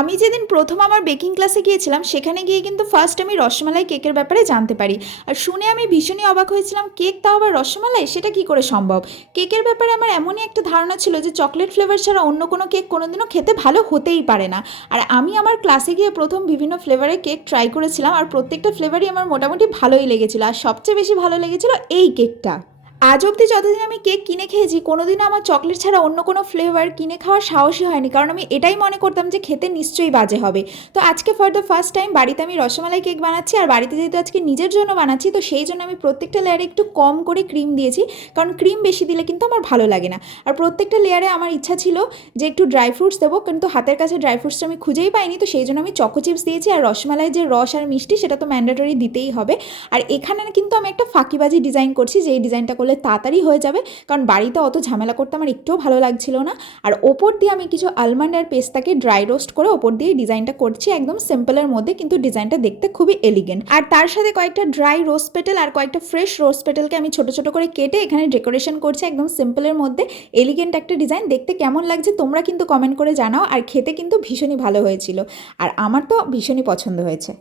আমি যেদিন প্রথম আমার বেকিং ক্লাসে গিয়েছিলাম সেখানে গিয়ে কিন্তু ফার্স্ট আমি রসমালাই কেকের ব্যাপারে জানতে পারি। আর শুনে আমি ভীষণই অবাক হয়েছিলাম, কেক তাও আবার রসমালাই, সেটা কি করে সম্ভব। কেকের ব্যাপারে আমার এমনই একটা ধারণা ছিল যে চকলেট ফ্লেভার ছাড়া অন্য কোনো কেক কোনোদিনও খেতে ভালো হতেই পারে না। আর আমি আমার ক্লাসে গিয়ে প্রথম বিভিন্ন ফ্লেভারের কেক ট্রাই করেছিলাম, আর প্রত্যেকটা ফ্লেভারই আমার মোটামুটি ভালোই লেগেছিলো, আর সবচেয়ে বেশি ভালো লেগেছিলো এই কেকটা। আজ অবধি যতদিন আমি কেক কিনে খেয়েছি কোনোদিনও আমার চকলেট ছাড়া অন্য কোনো ফ্লেভার কিনে খাওয়ার সাহসই হয়নি, কারণ আমি এটাই মনে করতাম যে খেতে নিশ্চয়ই বাজে হবে। তো আজকে ফর দ্য ফার্স্ট টাইম বাড়িতে আমি রসমালাই কেক বানাচ্ছি, আর বাড়িতে যেহেতু আজকে নিজের জন্য বানাচ্ছি তো সেই জন্য আমি প্রত্যেকটা লেয়ারে একটু কম করে ক্রিম দিয়েছি, কারণ ক্রিম বেশি দিলে কিন্তু আমার ভালো লাগে না। আর প্রত্যেকটা লেয়ারে আমার ইচ্ছা ছিল যে একটু ড্রাই ফ্রুটস দেবো, কিন্তু হাতের কাছে ড্রাই ফ্রুটসটা আমি খুঁজেই পাইনি, তো সেই জন্য আমি চকো চিপস দিয়েছি। আর রসমালাই যে রস আর মিষ্টি সেটা তো ম্যান্ডেটরি দিতেই হবে। আর এখানে কিন্তু আমি একটা ফাঁকিবাজি ডিজাইন করছি, যে এই ডিজাইনটা করলে তাড়াতাড়ি হয়ে যাবে, কারণ বাড়িতে অত ঝামেলা করতে আমার একটুও ভালো লাগছিল না। আর ওপর দিয়ে আমি কিছু আলমন্ড আর পেস্তাকে ড্রাই রোস্ট করে ওপর দিয়ে ডিজাইনটা করছি, একদম সিম্পলের মধ্যে, কিন্তু ডিজাইনটা দেখতে খুবই এলিগেন্ট। আর তার সাথে কয়েকটা ড্রাই রোজ পেটেল আর কয়েকটা ফ্রেশ রোজ পেটেলকে আমি ছোট ছোট করে কেটে এখানে ডেকোরেশন করছি, একদম সিম্পলের মধ্যে এলিগেন্ট একটা ডিজাইন। দেখতে কেমন লাগছে তোমরা কিন্তু কমেন্ট করে জানাও, আর খেতে কিন্তু ভীষণই ভালো হয়েছিল, আর আমার তো ভীষণই পছন্দ হয়েছে।